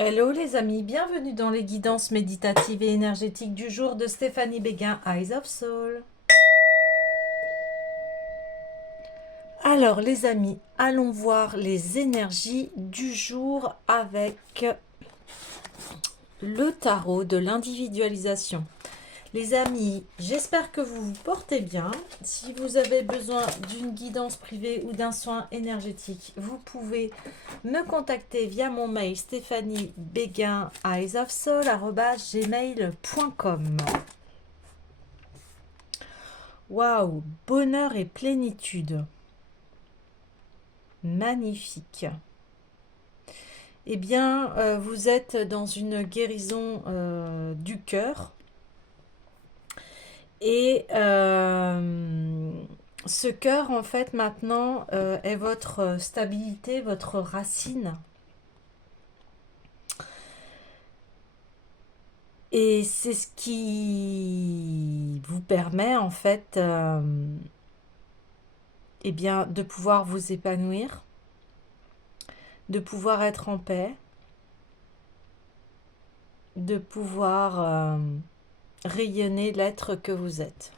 Hello les amis, bienvenue dans les guidances méditatives et énergétiques du jour de Stéphanie Béguin, Eyes of Soul. Alors les amis, allons voir les énergies du jour avec le tarot de l'individualisation. Les amis, j'espère que vous vous portez bien. Si vous avez besoin d'une guidance privée ou d'un soin énergétique, vous pouvez me contacter via mon mail stéphaniebeguin@gmail.com. Waouh, bonheur et plénitude. Magnifique. Eh bien, vous êtes dans une guérison du cœur. Et ce cœur, en fait, maintenant, est votre stabilité, votre racine. Et c'est ce qui vous permet, en fait, eh bien, de pouvoir vous épanouir, de pouvoir être en paix, de pouvoir rayonner l'être que vous êtes.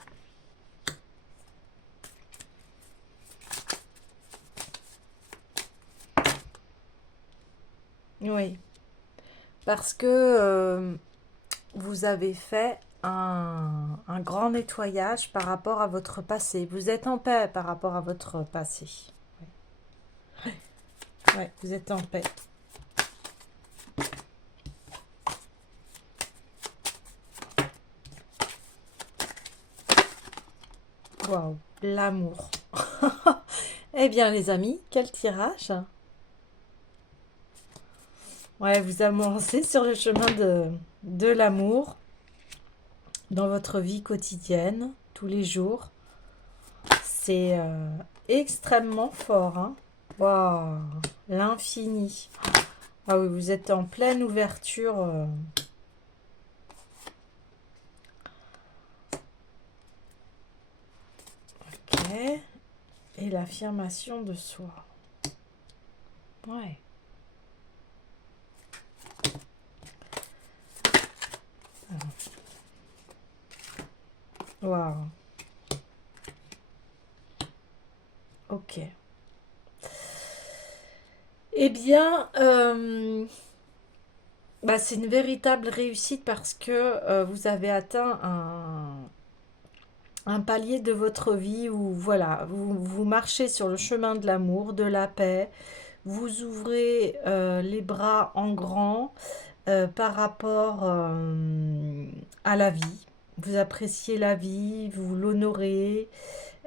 Oui, parce que vous avez fait un grand nettoyage par rapport à votre passé. Vous êtes en paix par rapport à votre passé. Ouais, vous êtes en paix. Waouh, l'amour. Eh bien les amis, quel tirage. Ouais, vous avancez sur le chemin de l'amour dans votre vie quotidienne, tous les jours. C'est extrêmement fort. Hein. Waouh, l'infini. Ah oui, vous êtes en pleine ouverture. Ok. Et l'affirmation de soi. Ouais. Waouh. Ok. Eh bien, bah, c'est une véritable réussite parce que vous avez atteint un palier de votre vie où voilà, vous marchez sur le chemin de l'amour, de la paix, vous ouvrez les bras en grand par rapport à la vie. Vous appréciez la vie, vous l'honorez,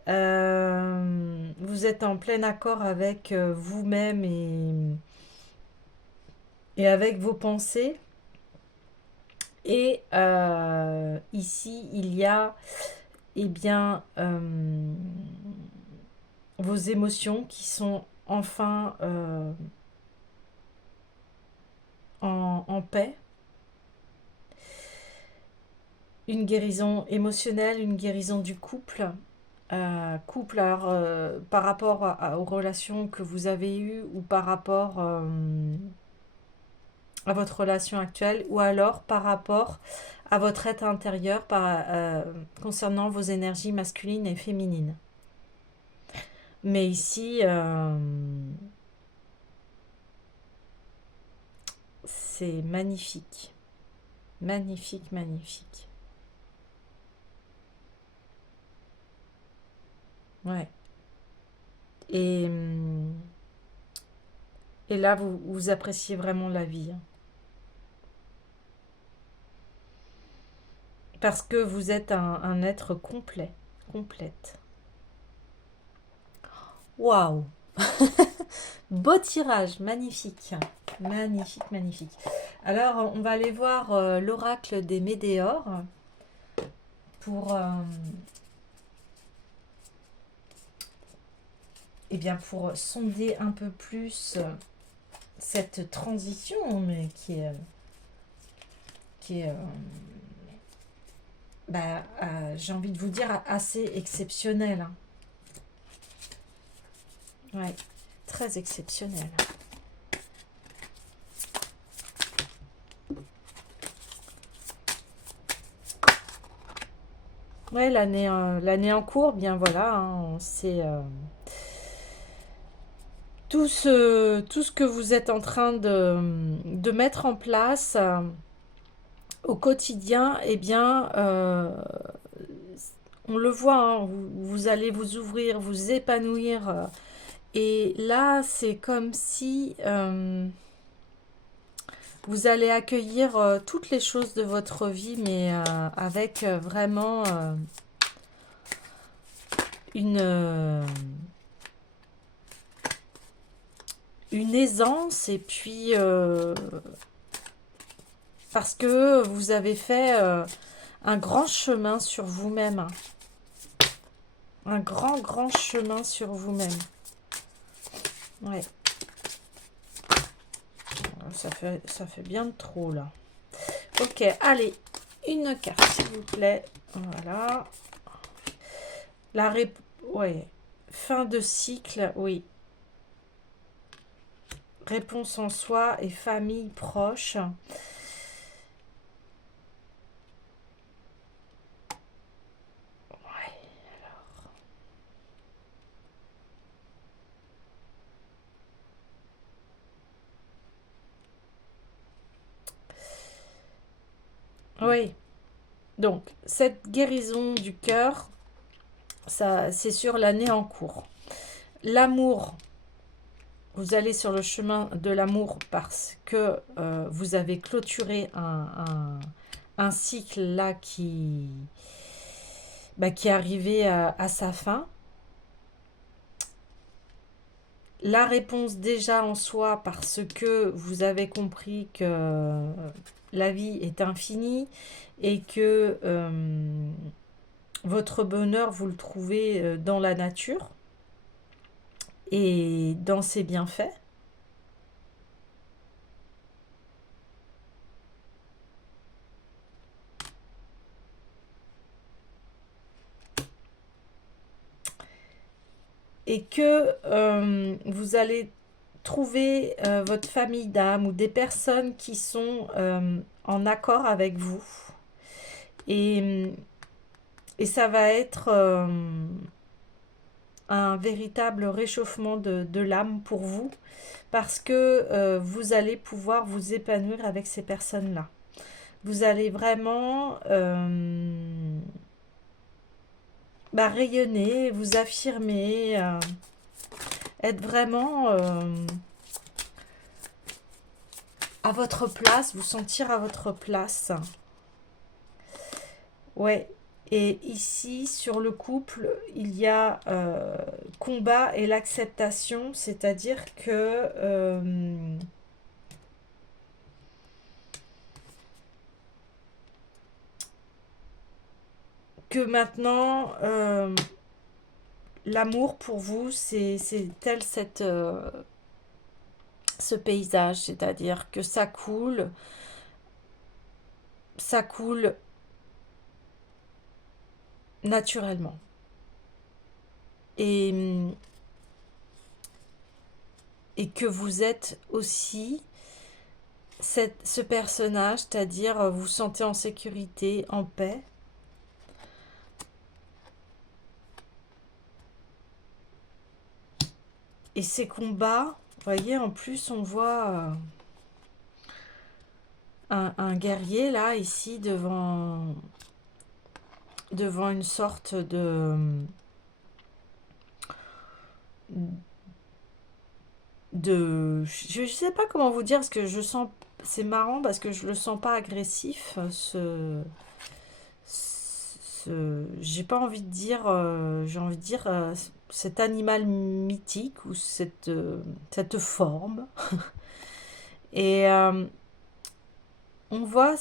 vous êtes en plein accord avec vous-même et avec vos pensées. Et ici, il y a eh bien, vos émotions qui sont enfin en paix. Une guérison émotionnelle, une guérison du couple. Couple, alors, par rapport aux relations que vous avez eues ou par rapport à votre relation actuelle ou alors par rapport à votre être intérieur concernant vos énergies masculines et féminines. Mais ici, c'est magnifique. Magnifique, magnifique. Ouais. Et, et là, vous appréciez vraiment la vie. Hein. Parce que vous êtes un être complet. Complète. Waouh! Beau tirage, magnifique. Magnifique, magnifique. Alors, on va aller voir l'oracle des Médéors pour, eh bien, pour sonder un peu plus cette transition, mais qui est bah, j'ai envie de vous dire, assez exceptionnelle. Hein. Ouais, très exceptionnelle. Ouais, l'année en cours, bien voilà, hein, c'est tout ce que vous êtes en train de mettre en place au quotidien, eh bien, on le voit, hein, vous allez vous ouvrir, vous épanouir. Et là, c'est comme si vous allez accueillir toutes les choses de votre vie, mais avec vraiment une, euh, une aisance. Et puis, parce que vous avez fait un grand chemin sur vous-même. Hein. Un grand, grand chemin sur vous-même. Ouais. Ça fait bien de trop, là. Ok, allez. Une carte, s'il vous plaît. Voilà. Ouais. Fin de cycle, oui. Réponse en soi et famille proche. Ouais. Oui. Donc, cette guérison du cœur, ça, c'est sur l'année en cours. L'amour, vous allez sur le chemin de l'amour parce que vous avez clôturé un cycle là qui est arrivé à sa fin. La réponse déjà en soi parce que vous avez compris que la vie est infinie et que votre bonheur, vous le trouvez dans la nature et dans ses bienfaits. Et que vous allez trouver votre famille d'âme ou des personnes qui sont en accord avec vous. Et, et ça va être un véritable réchauffement de l'âme pour vous parce que vous allez pouvoir vous épanouir avec ces personnes-là. Vous allez vraiment rayonner, vous affirmer, être vraiment à votre place, vous sentir à votre place. Ouais. Et ici, sur le couple, il y a combat et l'acceptation, c'est-à-dire que maintenant, l'amour pour vous, c'est tel ce paysage, c'est-à-dire que ça coule naturellement. Et, et que vous êtes aussi ce personnage, c'est-à-dire vous vous sentez en sécurité, en paix. Et ces combats, vous voyez, en plus, on voit un guerrier, là, ici, devant une sorte je ne sais pas comment vous dire, parce que je sens... C'est marrant, parce que je le sens pas agressif, j'ai pas envie de dire... j'ai envie de dire cet animal mythique, ou cette forme. Et on voit...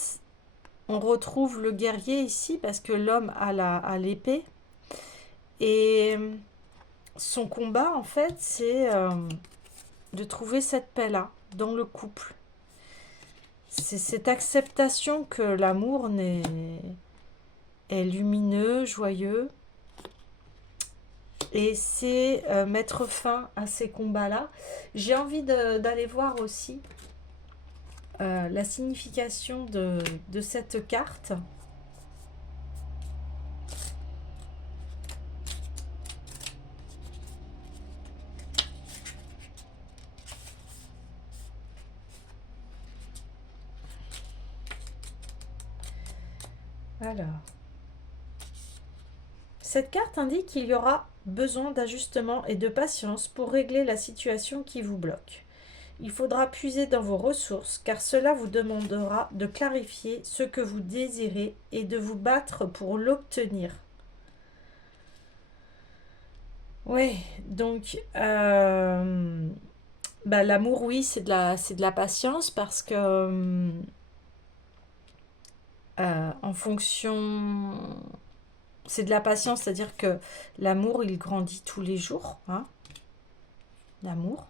On retrouve le guerrier ici parce que l'homme a l'épée. Et son combat, en fait, c'est de trouver cette paix-là dans le couple. C'est cette acceptation que l'amour est lumineux, joyeux. Et c'est mettre fin à ces combats-là. J'ai envie d'aller voir aussi la signification de cette carte. Alors, cette carte indique qu'il y aura besoin d'ajustement et de patience pour régler la situation qui vous bloque. Il faudra puiser dans vos ressources car cela vous demandera de clarifier ce que vous désirez et de vous battre pour l'obtenir. Oui, donc l'amour, oui, c'est de la patience parce que en fonction, c'est de la patience, c'est-à-dire que l'amour, il grandit tous les jours, hein, l'amour.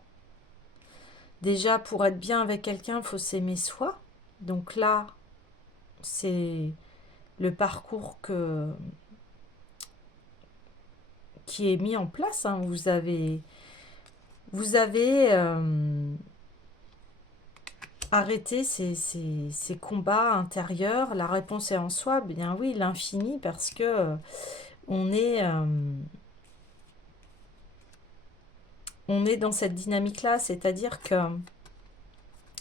Déjà, pour être bien avec quelqu'un, il faut s'aimer soi. Donc là, c'est le parcours qui est mis en place, hein. Vous avez arrêté ces combats intérieurs. La réponse est en soi. Bien oui, l'infini, parce que on est, euh, on est dans cette dynamique-là. C'est-à-dire que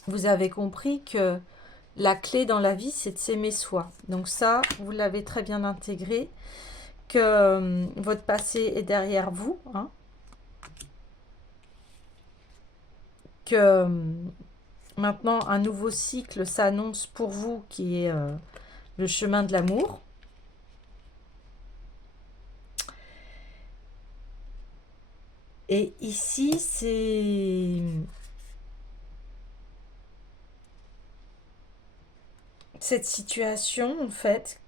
vous avez compris que la clé dans la vie, c'est de s'aimer soi. Donc ça, vous l'avez très bien intégré, que votre passé est derrière vous, hein, que maintenant un nouveau cycle s'annonce pour vous qui est le chemin de l'amour. Et ici, c'est cette situation, en fait,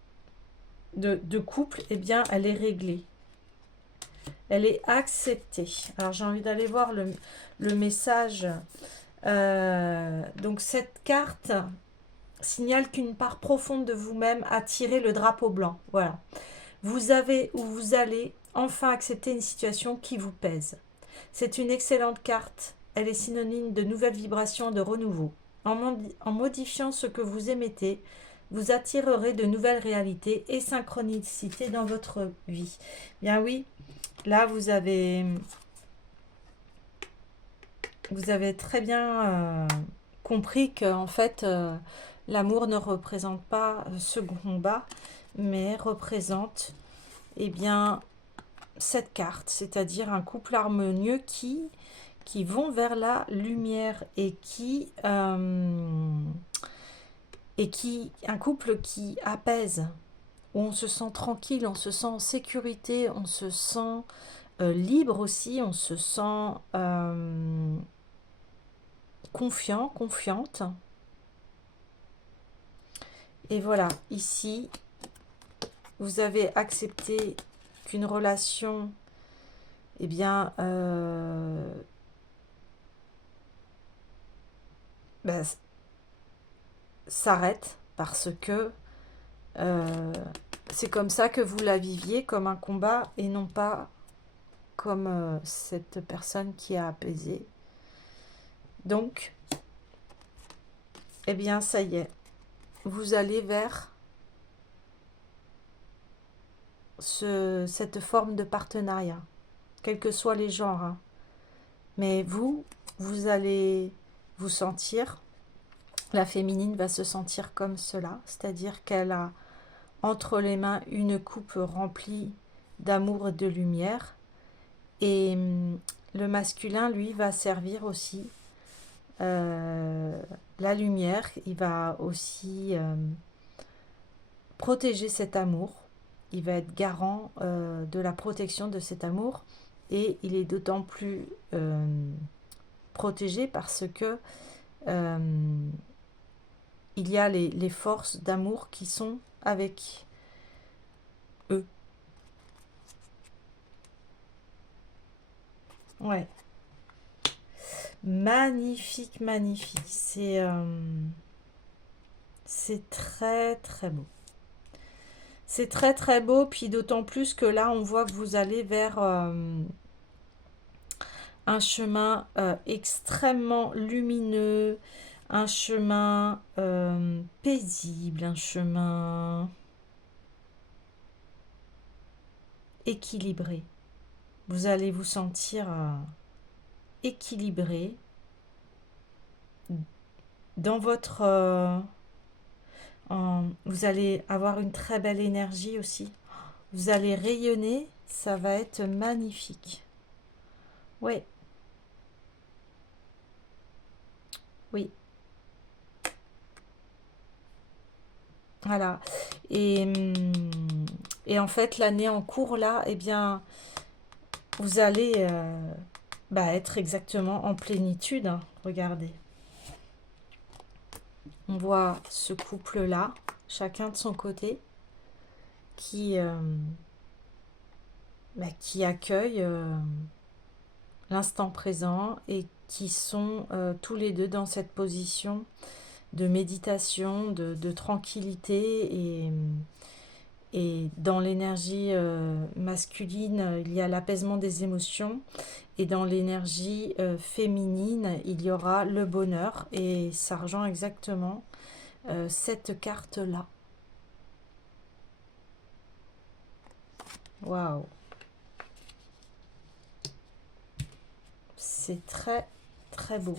de couple, eh bien, elle est réglée. Elle est acceptée. Alors, j'ai envie d'aller voir le message. Donc, cette carte signale qu'une part profonde de vous-même a tiré le drapeau blanc. Voilà. Vous avez ou vous allez enfin accepter une situation qui vous pèse. C'est une excellente carte. Elle est synonyme de nouvelles vibrations, de renouveau. En modifiant ce que vous émettez, vous attirerez de nouvelles réalités et synchronicités dans votre vie. Bien oui, là vous avez très bien compris que en fait l'amour ne représente pas ce combat, mais représente eh bien cette carte, c'est-à-dire un couple harmonieux qui vont vers la lumière et qui un couple qui apaise, où on se sent tranquille, on se sent en sécurité, on se sent libre aussi, on se sent confiant, confiante. Et voilà, ici, vous avez accepté qu'une relation, eh bien, ben, s'arrête parce que c'est comme ça que vous la viviez, comme un combat et non pas comme cette personne qui a apaisé. Donc, eh bien, ça y est, vous allez vers cette forme de partenariat, quels que soient les genres, hein. Mais vous allez vous sentir, la féminine va se sentir comme cela, c'est-à-dire qu'elle a entre les mains une coupe remplie d'amour et de lumière. Et le masculin, lui, va servir aussi la lumière. Il va aussi protéger cet amour. Il va être garant de la protection de cet amour. Et il est d'autant plus protégé parce que il y a les forces d'amour qui sont avec eux. Ouais. Magnifique, magnifique. C'est très, très beau. C'est très, très beau. Puis d'autant plus que là, on voit que vous allez vers un chemin extrêmement lumineux, un chemin paisible, un chemin équilibré. Vous allez vous sentir équilibré dans votre Vous allez avoir une très belle énergie aussi. Vous allez rayonner, ça va être magnifique. Oui, oui, voilà. Et, et en fait, l'année en cours, là, eh bien, vous allez être exactement en plénitude, hein. Regardez. On voit ce couple-là, chacun de son côté, qui, qui accueille l'instant présent et qui sont tous les deux dans cette position de méditation, de tranquillité et dans l'énergie masculine, il y a l'apaisement des émotions et dans l'énergie féminine, il y aura le bonheur et ça rejoint exactement cette carte-là. Waouh! C'est très très beau.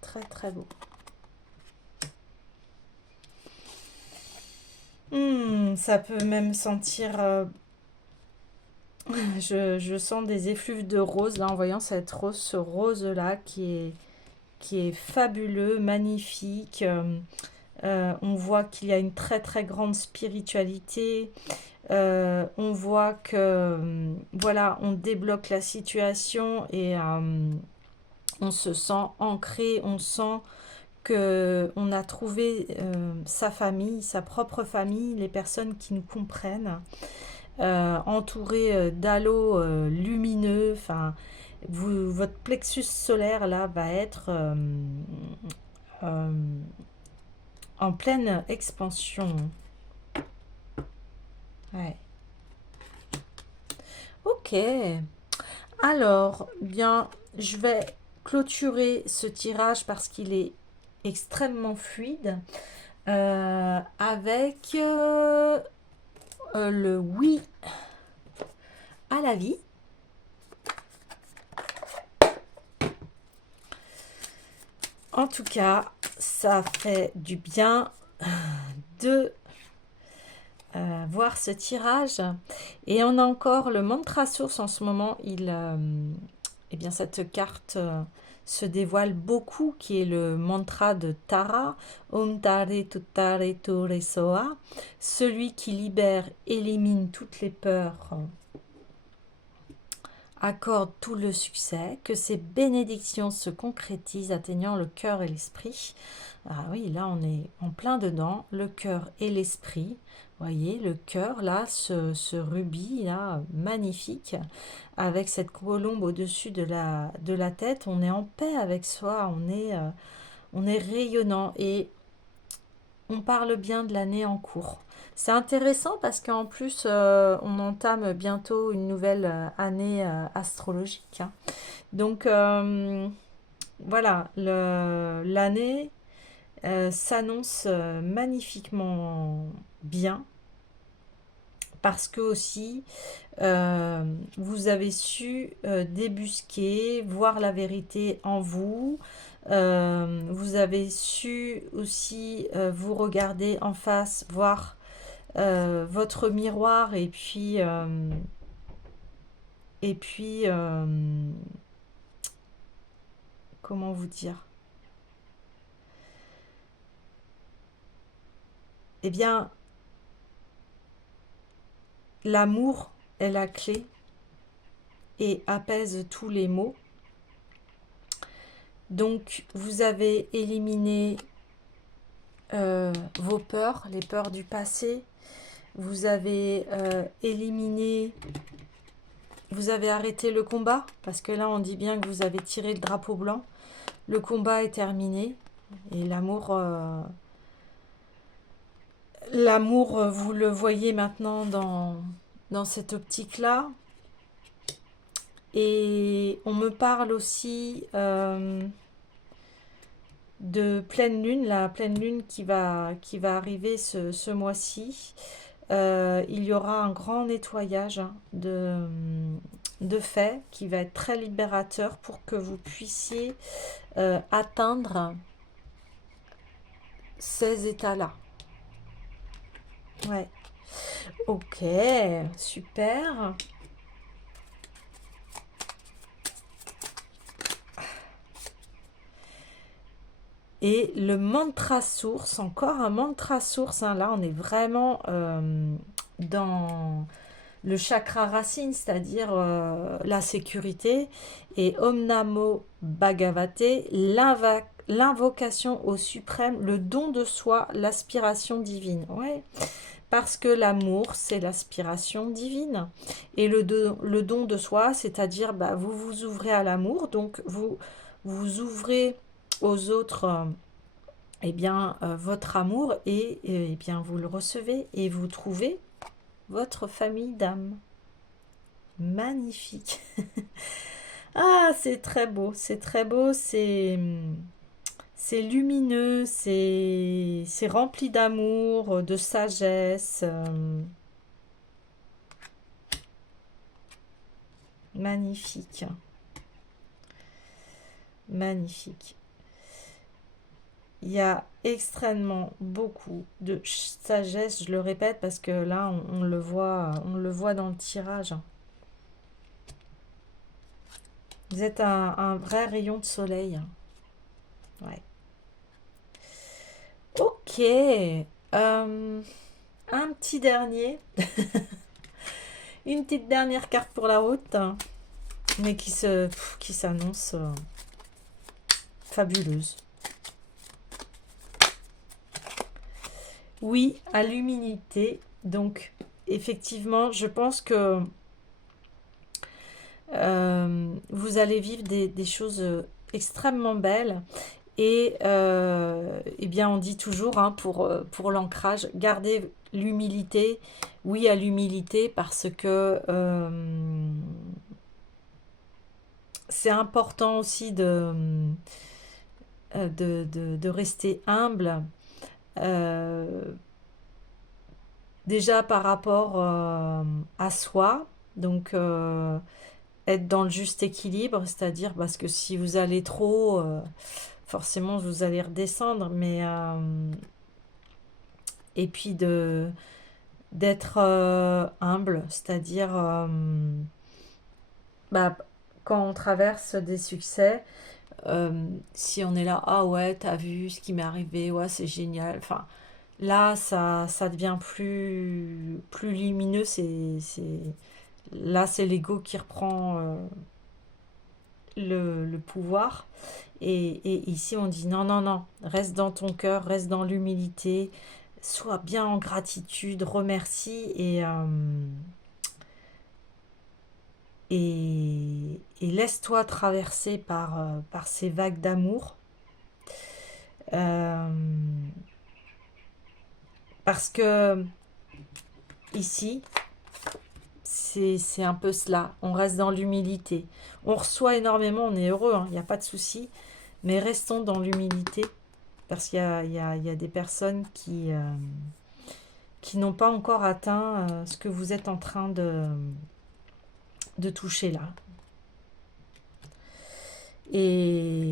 Très très beau. Ça peut même sentir... je sens des effluves de rose là en voyant cette rose, ce rose-là qui est fabuleux, magnifique. On voit qu'il y a une très très grande spiritualité. On voit que voilà, on débloque la situation et on se sent ancré, on sent que on a trouvé sa famille, sa propre famille, les personnes qui nous comprennent, entouré d'halos lumineux. Enfin, votre plexus solaire là va être euh, en pleine expansion. Ouais. Ok. Alors, bien, je vais clôturer ce tirage parce qu'il est extrêmement fluide avec le oui à la vie. En tout cas, ça fait du bien de voir ce tirage. Et on a encore le mantra source en ce moment. Eh bien, cette carte se dévoile beaucoup, qui est le mantra de Tara, Om Tare Tutare Tore Soa, celui qui libère, élimine toutes les peurs, accorde tout le succès, que ces bénédictions se concrétisent, atteignant le cœur et l'esprit. Ah oui, là on est en plein dedans, le cœur et l'esprit. Voyez, le cœur, là, ce rubis, là, magnifique, avec cette colombe au-dessus de la tête, on est en paix avec soi, on est rayonnant et on parle bien de l'année en cours. C'est intéressant parce qu'en plus, on entame bientôt une nouvelle année astrologique, hein. Donc, voilà, l'année s'annonce magnifiquement bien parce que aussi vous avez su débusquer, voir la vérité en vous. Vous avez su aussi vous regarder en face, voir votre miroir et puis comment vous dire? Eh bien, l'amour est la clé et apaise tous les maux. Donc, vous avez éliminé vos peurs, les peurs du passé. Vous avez éliminé, vous avez arrêté le combat, parce que là, on dit bien que vous avez tiré le drapeau blanc. Le combat est terminé et l'amour, vous le voyez maintenant dans cette optique-là. Et on me parle aussi de pleine lune, la pleine lune qui va arriver ce mois-ci. Il y aura un grand nettoyage de fait qui va être très libérateur pour que vous puissiez atteindre ces états-là. Ouais. Ok, super. Et le mantra source, encore un mantra source, hein, là on est vraiment dans le chakra racine, c'est-à-dire la sécurité. Et Om Namo Bhagavate, l'invocation au suprême, le don de soi, l'aspiration divine. Ouais, parce que l'amour, c'est l'aspiration divine. Et le don de soi, c'est-à-dire bah, vous vous ouvrez à l'amour, donc vous vous ouvrez aux autres. Eh bien, votre amour et eh bien, vous le recevez et vous trouvez votre famille d'âme. Magnifique. Ah, c'est très beau, c'est très beau, c'est lumineux, c'est rempli d'amour, de sagesse. Magnifique. Magnifique. Il y a extrêmement beaucoup de sagesse, je le répète, parce que là, on le voit dans le tirage. Vous êtes un vrai rayon de soleil. Ouais. Ok. Un petit dernier. Une petite dernière carte pour la route, mais qui s'annonce fabuleuse. Oui, à l'humilité. Donc, effectivement, je pense que vous allez vivre des choses extrêmement belles. Et eh bien, on dit toujours, hein, pour l'ancrage, gardez l'humilité. Oui, à l'humilité, parce que c'est important aussi de rester humble. euh, Déjà par rapport à soi, donc être dans le juste équilibre, c'est-à-dire parce que si vous allez trop, forcément vous allez redescendre, mais et puis d'être humble, c'est-à-dire bah, quand on traverse des succès, si on est là, ah ouais, t'as vu ce qui m'est arrivé, ouais, c'est génial, enfin là ça devient plus lumineux, là c'est l'ego qui reprend le pouvoir. Et ici, on dit non, non, non, reste dans ton cœur, reste dans l'humilité, sois bien en gratitude, remercie et laisse-toi traverser par ces vagues d'amour. Euh, Parce que ici, c'est un peu cela, on reste dans l'humilité. On reçoit énormément, on est heureux, il n'y a pas de souci, mais restons dans l'humilité parce qu'il y a des personnes qui n'ont pas encore atteint ce que vous êtes en train de toucher là. Et,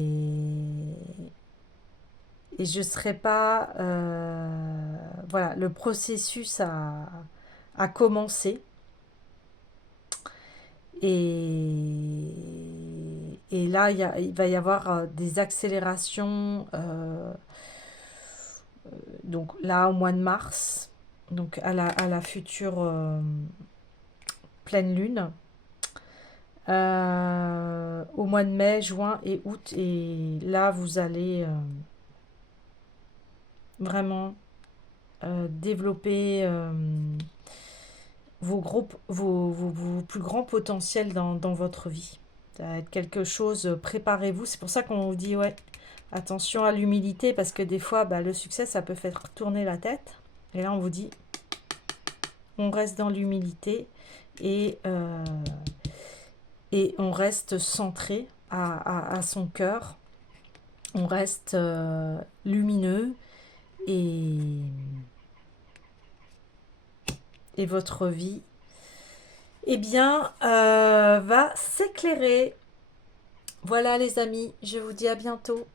et je ne serai pas... voilà, le processus a commencé. Et là, il va y avoir des accélérations. Donc là, au mois de mars, donc à la future pleine lune. Au mois de mai, juin et août. Et là, vous allez vraiment développer vos plus grands potentiels dans votre vie. Ça va être quelque chose, préparez-vous. C'est pour ça qu'on vous dit, ouais, attention à l'humilité, parce que des fois, bah, le succès, ça peut faire tourner la tête. Et là, on vous dit, on reste dans l'humilité et on reste centré à son cœur. On reste lumineux et, et votre vie eh bien, va s'éclairer. Voilà les amis, je vous dis à bientôt.